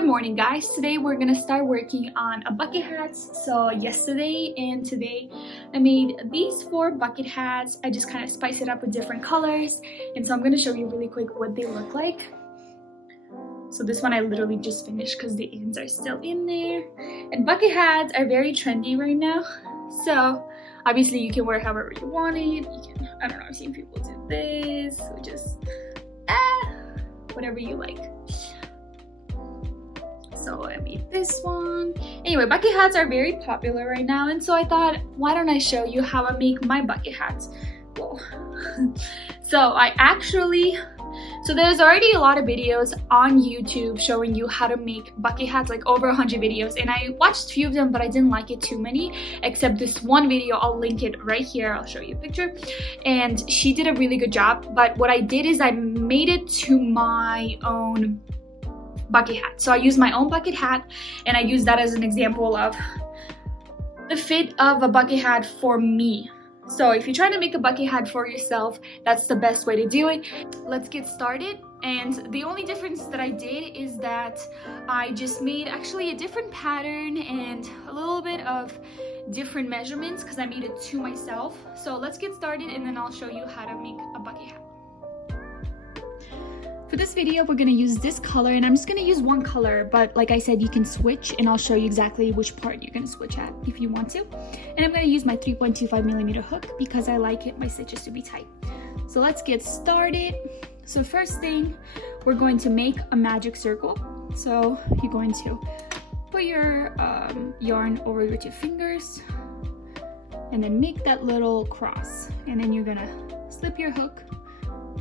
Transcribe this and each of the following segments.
Good morning, guys. Today we're gonna start working on a bucket hats. So yesterday and today I made these 4 bucket hats. I just kind of spice it up with different colors, and so I'm gonna show you really quick what they look like. So this one I literally just finished because the ends are still in there. And bucket hats are very trendy right now, so obviously you can wear however you want it. You can, I don't know, I've seen people do this, which is whatever you like. So I made this one. Anyway, bucket hats are very popular right now, and so I thought, why don't I show you how I make my bucket hats? Whoa. So there's already a lot of videos on YouTube showing you how to make bucket hats, like over 100 videos, and I watched a few of them, but I didn't like it too many, except this one video. I'll link it right here. I'll show you a picture, and she did a really good job. But what I did is I made it to my own bucket hat. So I used my own bucket hat, and I used that as an example of the fit of a bucket hat for me. So if you're trying to make a bucket hat for yourself, that's the best way to do it. Let's get started. And the only difference that I did is that I just made actually a different pattern and a little bit of different measurements because I made it to myself. So let's get started, and then I'll show you how to make a bucket hat. For this video, we're gonna use this color, and I'm just gonna use one color, but like I said, you can switch, and I'll show you exactly which part you're gonna switch at if you want to. And I'm gonna use my 3.25mm hook because I like my stitches to be tight. So let's get started. So first thing, we're going to make a magic circle. So you're going to put your yarn over with your fingers, and then make that little cross, and then you're gonna slip your hook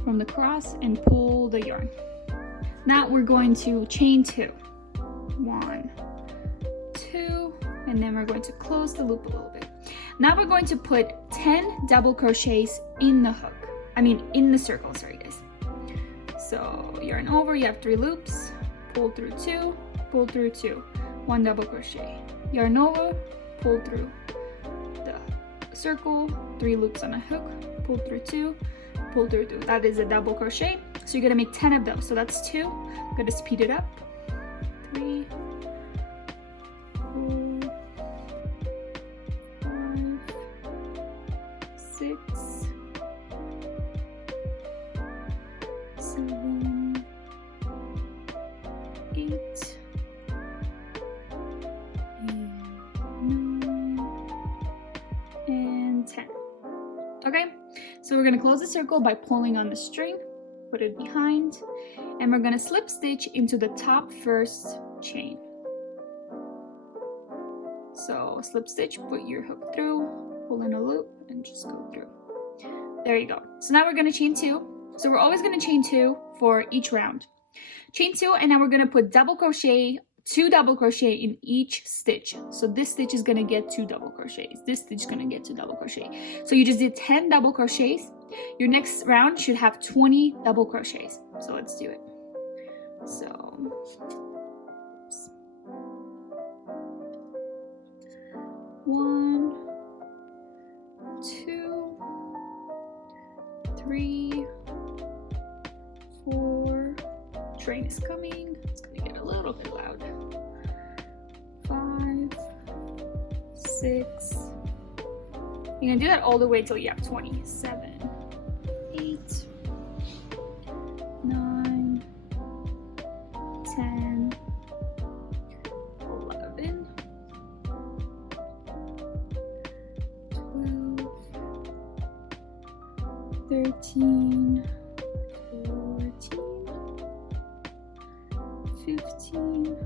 from the cross and pull the yarn. Now we're going to chain 2. 1, 2, and then we're going to close the loop a little bit. Now we're going to put 10 double crochets in the hook. In the circle, sorry guys. So yarn over, you have 3 loops, pull through 2, pull through 2, 1 double crochet, yarn over, pull through the circle, 3 loops on a hook, pull through 2, pull through 2. That is a double crochet. So you're gonna make 10 of those. So that's 2. I'm gonna speed it up. 3, 4, 5, 6, 7, 8, and 9, and 10. Okay, so we're gonna close the circle by pulling on the string, put it behind, and we're gonna slip stitch into the top first chain. So slip stitch, put your hook through, pull in a loop, and just go through. There you go. So now we're gonna chain 2. So we're always gonna chain 2 for each round. Chain 2, and now we're gonna put double crochet, 2 double crochet in each stitch. So this stitch is gonna get 2 double crochets. This stitch is gonna get 2 double crochet. So you just did 10 double crochets. Your next round should have 20 double crochets. So let's do it. So, oops. 1, 2, 3, 4. Train is coming. It's gonna get a little bit loud. 5, 6. You're gonna do that all the way till you have 20. 7, 8, 9, 10, 11, 12, 13, 14, 15,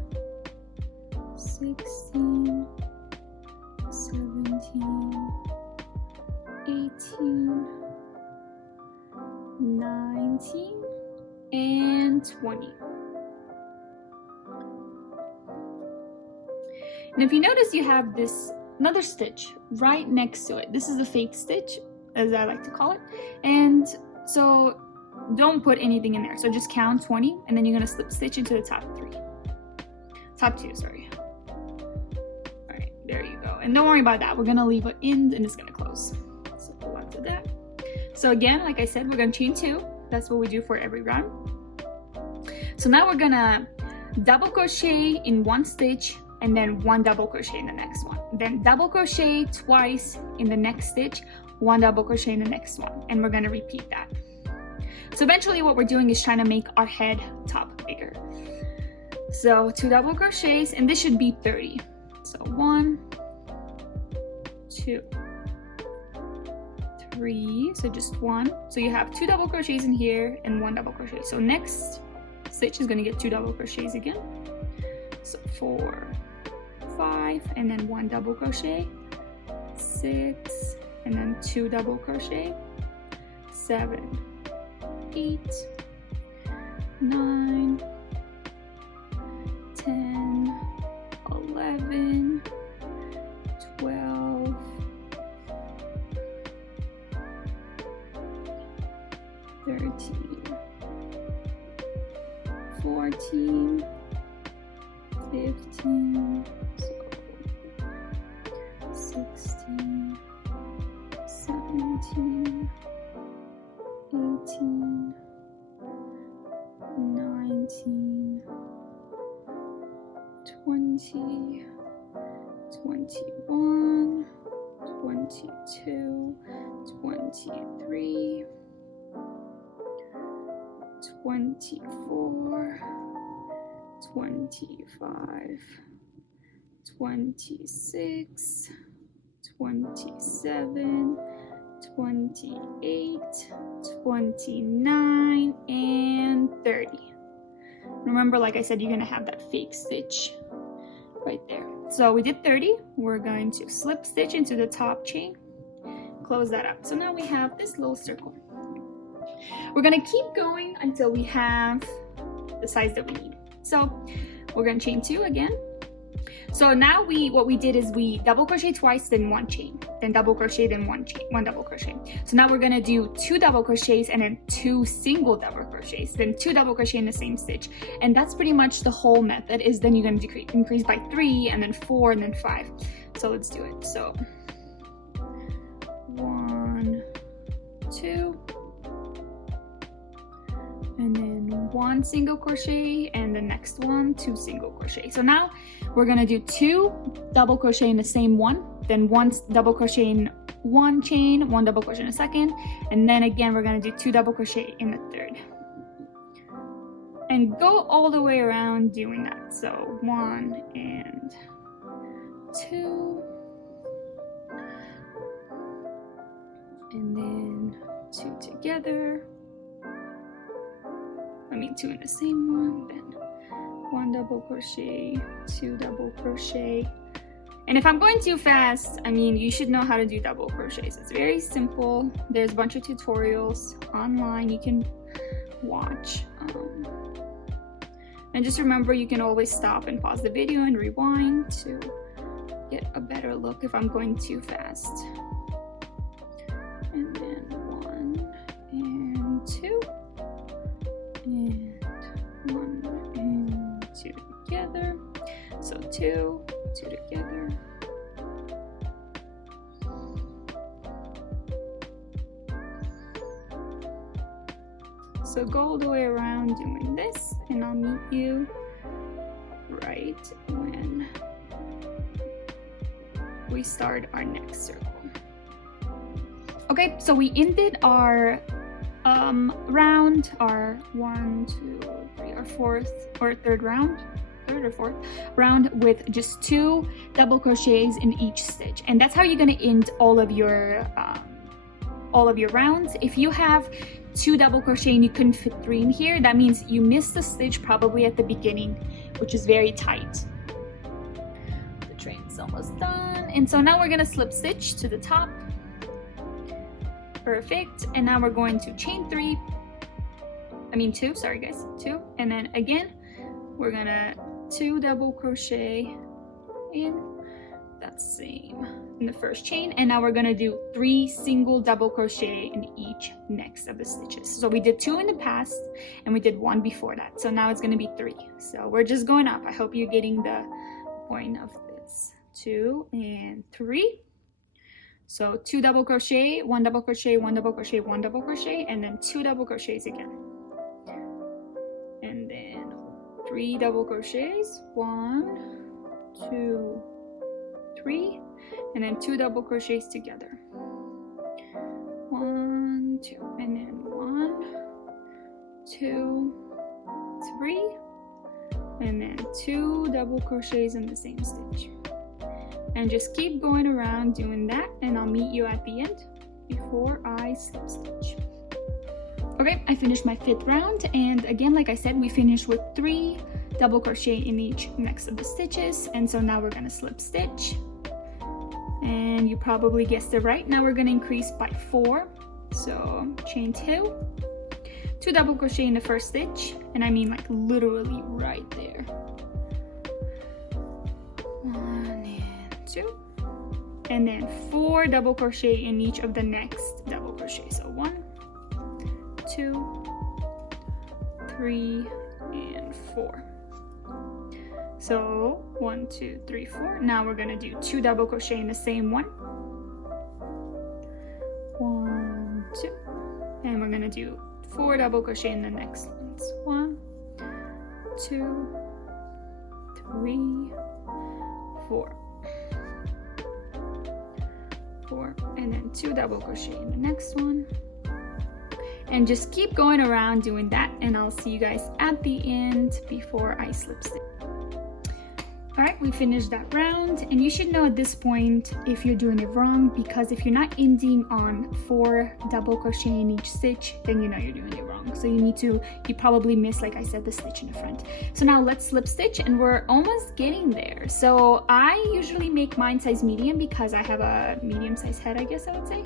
16, 17, 18, 19, and 20. And if you notice, you have this another stitch right next to it. This is the fake stitch, as I like to call it. And so don't put anything in there. So just count 20, and then you're gonna slip stitch into the top 2, sorry. All right, there you go. And don't worry about that. We're gonna leave it in, and it's gonna close. So hold on to that. So again, like I said, we're gonna chain 2. That's what we do for every round. So now we're gonna double crochet in one stitch and then one double crochet in the next one, then double crochet twice in the next stitch, one double crochet in the next one, and we're going to repeat that. So eventually what we're doing is trying to make our head top bigger. So 2 double crochets, and this should be 30. So 1, 2, 3, so just 1. So you have 2 double crochets in here and 1 double crochet. So next stitch is going to get 2 double crochets again. So 4, 5, and then 1 double crochet, 6, and then 2 double crochet, 7, 8, 9, 10, 11, 12, 13, 14, 15, 16, 17, 18, 19, 20, 21, 22, 23, 24, 25, 26, 27, 28, 29, and 30. Remember, like I said, you're gonna have that fake stitch right there. So we did 30. We're going to slip stitch into the top chain, close that up. So now we have this little circle. We're gonna keep going until we have the size that we need. So we're gonna chain 2 again. So now what we did is we double crochet twice, then 1 chain, then double crochet, then 1 chain, 1 double crochet. So now we're gonna do 2 double crochets and then 2 single double crochets, then 2 double crochet in the same stitch. And that's pretty much the whole method. Is then you're gonna increase by 3 and then 4 and then 5. So let's do it. So 1, 2, and then 1 single crochet, and the next one 2 single crochet. So now we're gonna do 2 double crochet in the same one, then 1 double crochet in 1 chain, 1 double crochet in a second, and then again we're gonna do 2 double crochet in the third, and go all the way around doing that. So 1 and 2, and then 2 together. 2 in the same one, then 1 double crochet, 2 double crochet. And if I'm going too fast, you should know how to do double crochets. It's very simple. There's a bunch of tutorials online you can watch. And just remember, you can always stop and pause the video and rewind to get a better look if I'm going too fast. And then 1 and 2. And 1 and 2 together. So 2 together. So go all the way around doing this, and I'll meet you right when we start our next circle. Okay, so we ended our round, our 1, 2, 3, our third or fourth round with just 2 double crochets in each stitch, and that's how you're going to end all of your rounds. If you have 2 double crochet and you couldn't fit 3 in here, that means you missed a stitch probably at the beginning, which is very tight. The train's almost done, and so now we're going to slip stitch to the top. Perfect. And now we're going to chain 2, sorry guys, 2, and then again we're gonna 2 double crochet in that same in the first chain, and now we're gonna do 3 single double crochet in each next of the stitches. So we did 2 in the past and we did 1 before that, so now it's gonna be 3. So we're just going up. I hope you're getting the point of this. 2 and 3. So 2 double crochet, 1 double crochet, 1 double crochet, 1 double crochet, and then 2 double crochets again. And then 3 double crochets, 1, 2, 3, and then 2 double crochets together, 1, 2, and then 1, 2, 3, and then 2 double crochets in the same stitch, and just keep going around doing that, and I'll meet you at the end before I slip stitch. Okay, I finished my 5th round, and again, like I said, we finished with 3 double crochet in each next of the stitches, and so now we're gonna slip stitch, and you probably guessed it right. Now we're gonna increase by 4, so chain 2, 2 double crochet in the first stitch, and I mean like literally right there, 1 and 2, and then 4 double crochet in each of the next double crochet, so 1, 2, 3, and 4. So 1, 2, 3, 4. Now we're gonna do 2 double crochet in the same one, 1, 2, and we're gonna do 4 double crochet in the next ones, 1, 2, 3, 4, 4, and then 2 double crochet in the next one, and just keep going around doing that, and I'll see you guys at the end before I slip stitch. All right, we finished that round, and you should know at this point if you're doing it wrong, because if you're not ending on 4 double crochet in each stitch, then you know you're doing it wrong. So you probably missed, like I said, the stitch in the front. So now let's slip stitch, and we're almost getting there. So I usually make mine size medium because I have a medium size head, I guess I would say.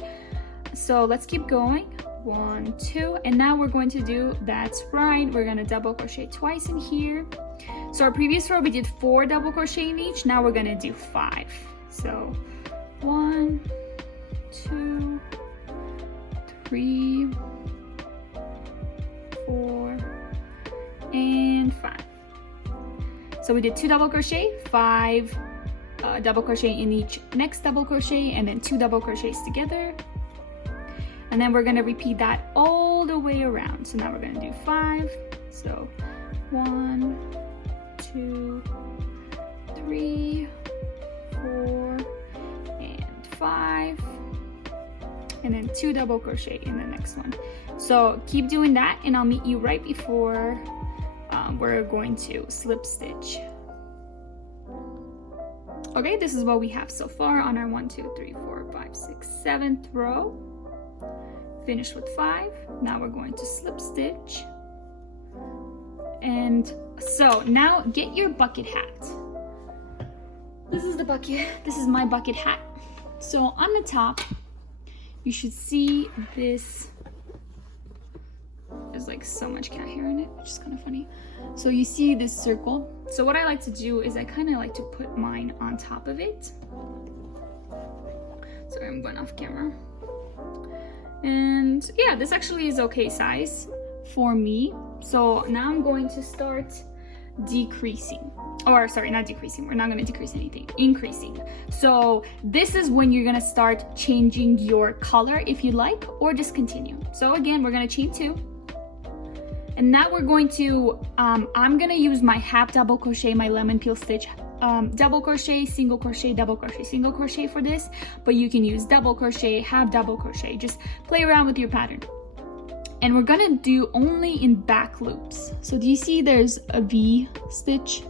So let's keep going, 1, 2, and now we're going to do, that's right, we're gonna double crochet twice in here. So our previous row we did 4 double crochet in each, now we're gonna do 5. So 1, 2, 3, 4, and 5. So we did 2 double crochet, 5 double crochet in each next double crochet, and then 2 double crochets together. And then we're gonna repeat that all the way around. So now we're gonna do 5. So 1, 2, 3, 4, and 5. And then 2 double crochet in the next one. So keep doing that, and I'll meet you right before we're going to slip stitch. Okay, this is what we have so far on our 1, 2, 3, 4, 5, 6, 7th row. Finished with 5. Now we're going to slip stitch. And so now get your bucket hat. This is the bucket. This is my bucket hat. So on the top, you should see this. There's like so much cat hair in it, which is kind of funny. So you see this circle. So what I like to do is I kind of like to put mine on top of it. Sorry, I'm going off camera. And yeah, this actually is okay size for me. So now I'm going to start decreasing, or sorry, not decreasing, we're not going to decrease anything, increasing. So this is when you're going to start changing your color if you like, or just continue. So again, we're going to chain 2, and now we're going to I'm going to use my half double crochet, my lemon peel stitch, double crochet, single crochet, double crochet, single crochet for this, but you can use double crochet, half double crochet, just play around with your pattern. And we're gonna do only in back loops. So do you see there's a V stitch,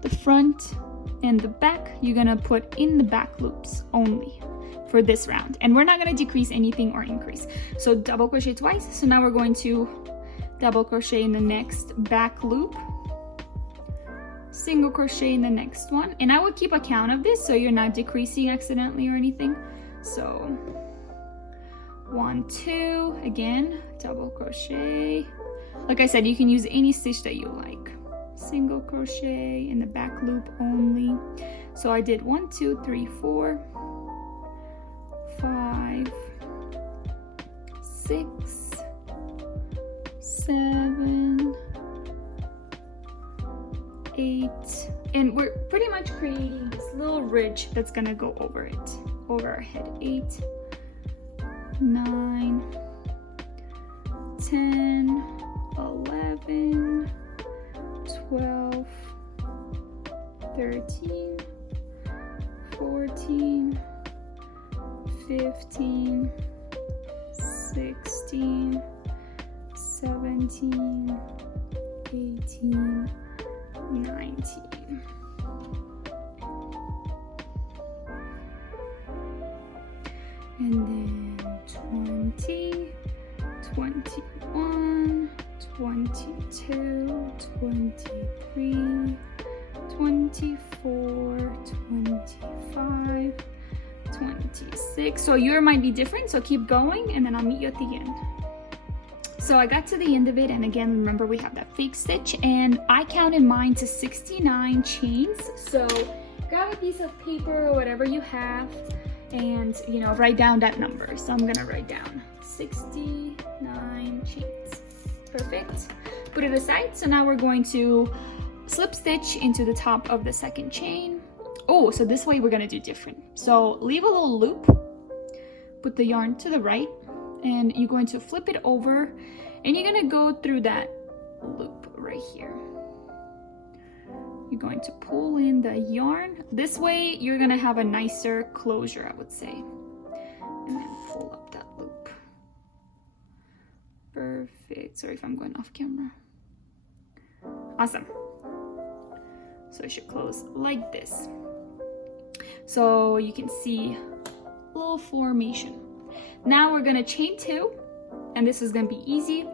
the front and the back, you're gonna put in the back loops only for this round, and we're not gonna decrease anything or increase. So double crochet twice. So now we're going to double crochet in the next back loop, single crochet in the next one, and I would keep a count of this so you're not decreasing accidentally or anything. So 1, 2, again, double crochet. Like I said, you can use any stitch that you like. Single crochet in the back loop only. So I did 1, 2, 3, 4, 5, 6, 7, 8, and we're pretty much creating this little ridge that's gonna go over it, over our head. 8, 9, 10, 11, 12, 13, 14, 15, 16, 17, 18, 19. And then 20, 21, 22, 23, 24, 25, 26. So yours might be different, so keep going and then I'll meet you at the end. So I got to the end of it, and again, remember we have that fake stitch, and I counted mine to 69 chains. So grab a piece of paper or whatever you have and, you know, write down that number. So I'm gonna write down 69 chains. Perfect. Put it aside. So now we're going to slip stitch into the top of the second chain. Oh, so this way we're gonna do different. So leave a little loop, put the yarn to the right, and you're going to flip it over, and you're gonna go through that loop right here. You're going to pull in the yarn. This way you're gonna have a nicer closure, I would say. And then pull up that loop. Perfect. Sorry if I'm going off camera. Awesome. So it should close like this. So you can see a little formation. Now we're gonna chain 2, and this is gonna be easy.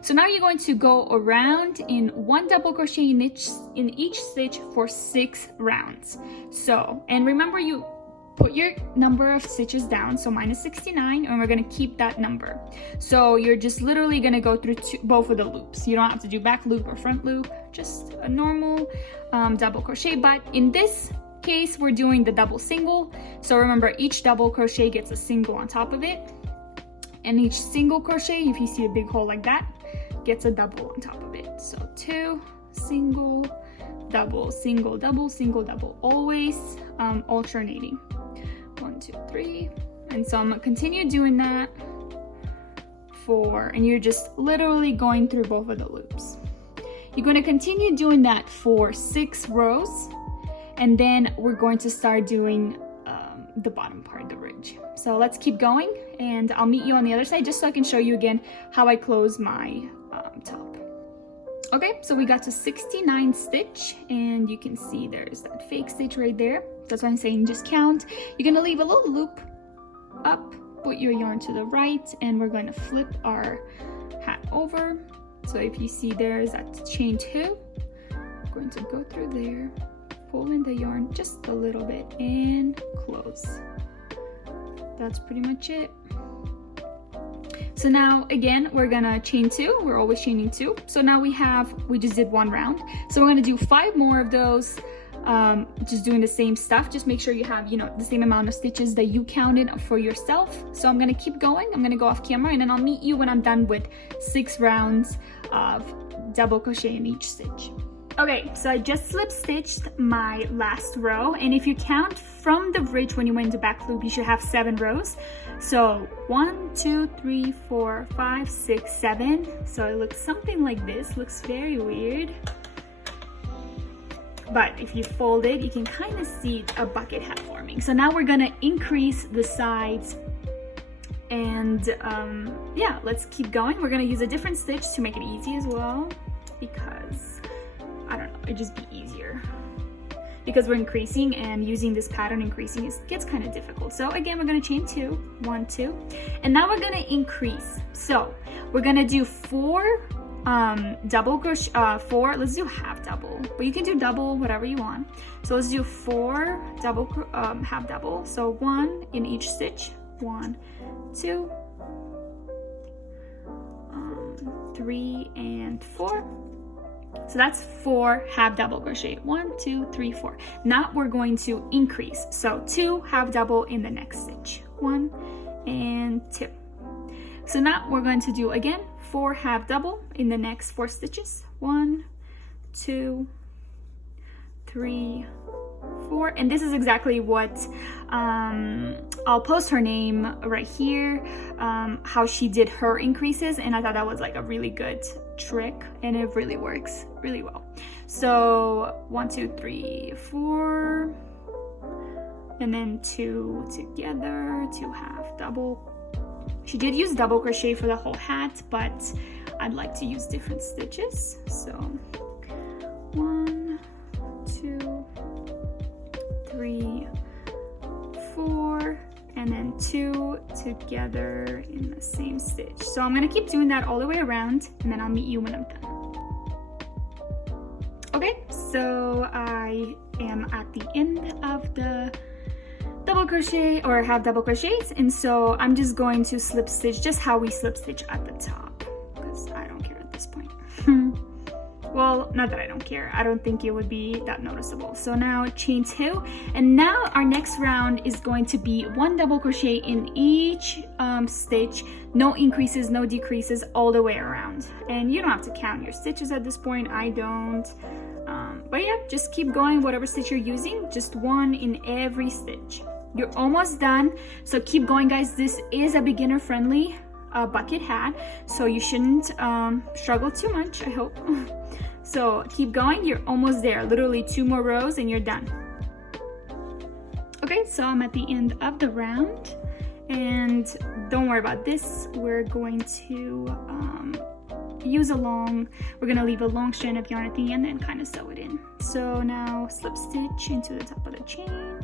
So now you're going to go around in 1 double crochet in each stitch for 6 rounds. So, and remember, you put your number of stitches down. So mine is 69, and we're gonna keep that number. So you're just literally gonna go through both of the loops. You don't have to do back loop or front loop, just a normal double crochet. But in this case, we're doing the double single. So remember, each double crochet gets a single on top of it. And each single crochet, if you see a big hole like that, gets a double on top of it. So 2, single, double, single, double, single, double, always alternating. 1, 2, 3. And so I'm gonna continue doing that for, and you're just literally going through both of the loops. You're gonna continue doing that for 6 rows, and then we're going to start doing the bottom part, the ridge. So let's keep going, and I'll meet you on the other side just so I can show you again how I close my top. Okay, so we got to 69 stitch, and you can see there's that fake stitch right there. That's why I'm saying just count. You're gonna leave a little loop up, put your yarn to the right, and we're going to flip our hat over. So if you see there's that chain 2, I'm going to go through there, pull in the yarn just a little bit, and close. That's pretty much it. So now again, we're gonna chain 2. We're always chaining 2. So now we just did 1 round. So we're gonna do 5 more of those, just doing the same stuff. Just make sure you have, you know, the same amount of stitches that you counted for yourself. So I'm gonna keep going. I'm gonna go off camera, and then I'll meet you when I'm done with 6 rounds of double crochet in each stitch. Okay, so I just slip stitched my last row, and if you count from the ridge when you went into back loop, you should have 7 rows. So 1, 2, 3, 4, 5, 6, 7. So it looks something like this. Looks very weird. But if you fold it, you can kind of see a bucket hat forming. So now we're gonna increase the sides, and yeah, let's keep going. We're gonna use a different stitch to make it easy as well, because I don't know, it'd just be easier. Because we're increasing, and using this pattern increasing gets kind of difficult. So again, we're gonna chain 2, 1, 2, and now we're gonna increase. So we're gonna do 4 double crochet, 4, let's do half double, but you can do double, whatever you want. So let's do 4 double, half double. So 1 in each stitch, 1, 2, 3, and 4. So that's 4 half double crochet. 1, 2, 3, 4. Now we're going to increase. So 2 half double in the next stitch. 1 and 2. So now we're going to do again 4 half double in the next 4 stitches. 1, 2, 3, 4. And this is exactly what I'll post her name right here, how she did her increases, and I thought that was like a really good trick, and it really works really well. So 1, 2, 3, 4, and then 2 together, 2 half double. She did use double crochet for the whole hat, but I'd like to use different stitches. So 1, 2, 3, 4, and then 2 together in the same stitch. So I'm gonna keep doing that all the way around, and then I'll meet you when I'm done. Okay, so I am at the end of the double crochet or half double crochets, and so I'm just going to slip stitch just how we slip stitch at the top, because I don't care at this point. Well, not that I don't care, I don't think it would be that noticeable. So now chain 2, and now our next round is going to be 1 double crochet in each stitch, no increases, no decreases, all the way around. And you don't have to count your stitches at this point, I don't. But yeah, just keep going, whatever stitch you're using, just 1 in every stitch. You're almost done, so keep going, guys. This is a beginner friendly bucket hat, so you shouldn't struggle too much, I hope. So keep going, you're almost there, literally 2 more rows and you're done. Okay, so I'm at the end of the round, and don't worry about this, we're going to we're gonna leave a long strand of yarn at the end and kind of sew it in. So now slip stitch into the top of the chain.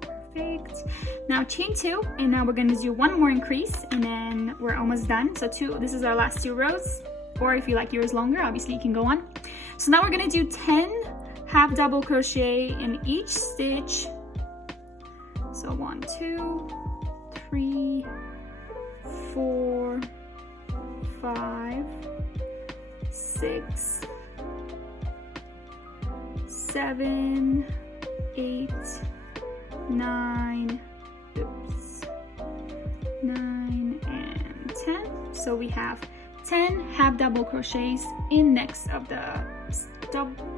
Perfect. Now chain 2, and now we're gonna do 1 more increase, and then we're almost done. So this is our last 2 rows, or if you like yours longer, obviously you can go on. So now we're gonna do 10 half double crochet in each stitch. So 1, 2, 3, 4, 5, 6, 7, 8, 9, 9 and 10. So we have 10 half double crochets in next of the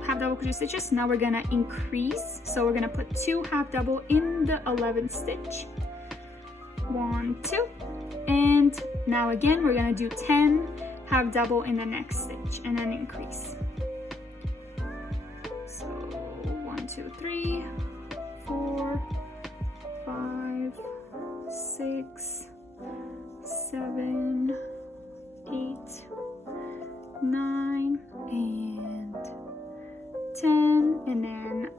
half double crochet stitches. Now we're gonna increase, so we're gonna put 2 half double in the 11th stitch. 1, 2, and now again we're gonna do 10 half double in the next stitch and then increase. So 1, 2, 3, 4, 5, 6, 7, 8, 9, and 10, and then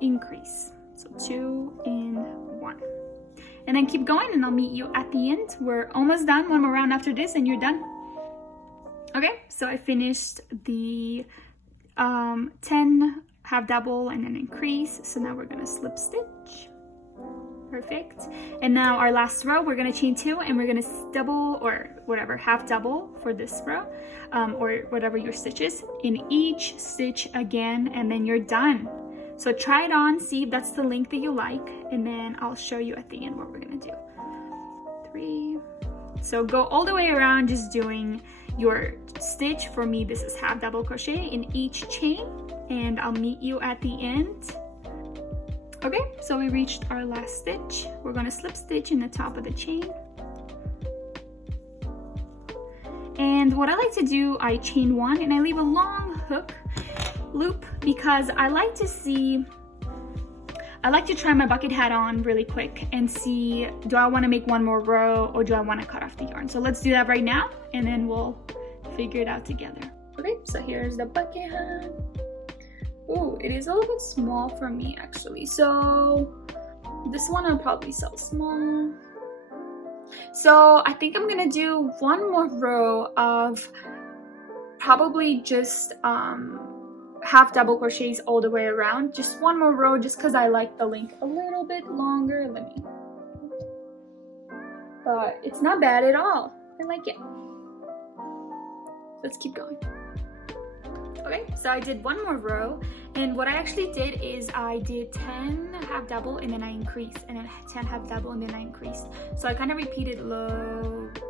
increase. So 2 in 1. And then keep going, and I'll meet you at the end. We're almost done, 1 more round after this and you're done. Okay, so I finished the 10 half double and then increase. So now we're gonna slip stitch. Perfect. And now our last row, we're gonna chain 2, and we're gonna double, or whatever, half double for this row, or whatever your stitch is, in each stitch again, and then you're done. So try it on, see if that's the length that you like, and then I'll show you at the end what we're gonna do. 3. So go all the way around, just doing your stitch. For me, this is half double crochet in each chain, and I'll meet you at the end. Okay, so we reached our last stitch. We're gonna slip stitch in the top of the chain. And what I like to do, I chain 1 and I leave a long hook loop, because I like to try my bucket hat on really quick and see, do I want to make 1 more row or do I want to cut off the yarn? So let's do that right now, and then we'll figure it out together. Okay, so here's the bucket hat. Oh, it is a little bit small for me actually, so this one I'll probably sell small. So I think I'm gonna do 1 more row of probably just half double crochets all the way around. Just 1 more row, just because I like the length a little bit longer. But it's not bad at all. I like it. Let's keep going. Okay, so I did 1 more row, and what I actually did is I did 10 half double and then I increased, and then 10 half double and then I increased. So I kind of repeated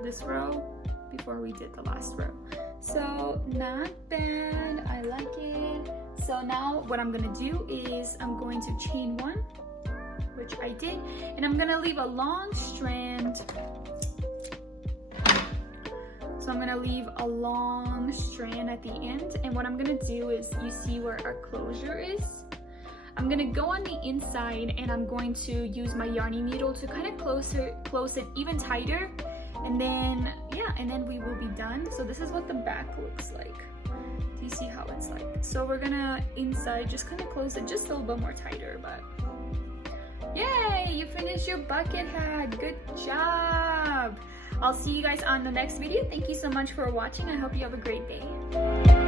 this row before we did the last row. So not bad, I like it. So now what I'm gonna do is I'm going to chain 1, which I did, and I'm gonna leave a long strand So I'm gonna leave a long strand at the end, and what I'm gonna do is, you see where our closure is? I'm gonna go on the inside and I'm going to use my yarny needle to kind of close it even tighter, and then yeah, and then we will be done. So this is what the back looks like. Do you see how it's like? So we're gonna inside just kind of close it just a little bit more tighter, but yay, you finished your bucket hat. Good job. I'll see you guys on the next video. Thank you so much for watching. I hope you have a great day.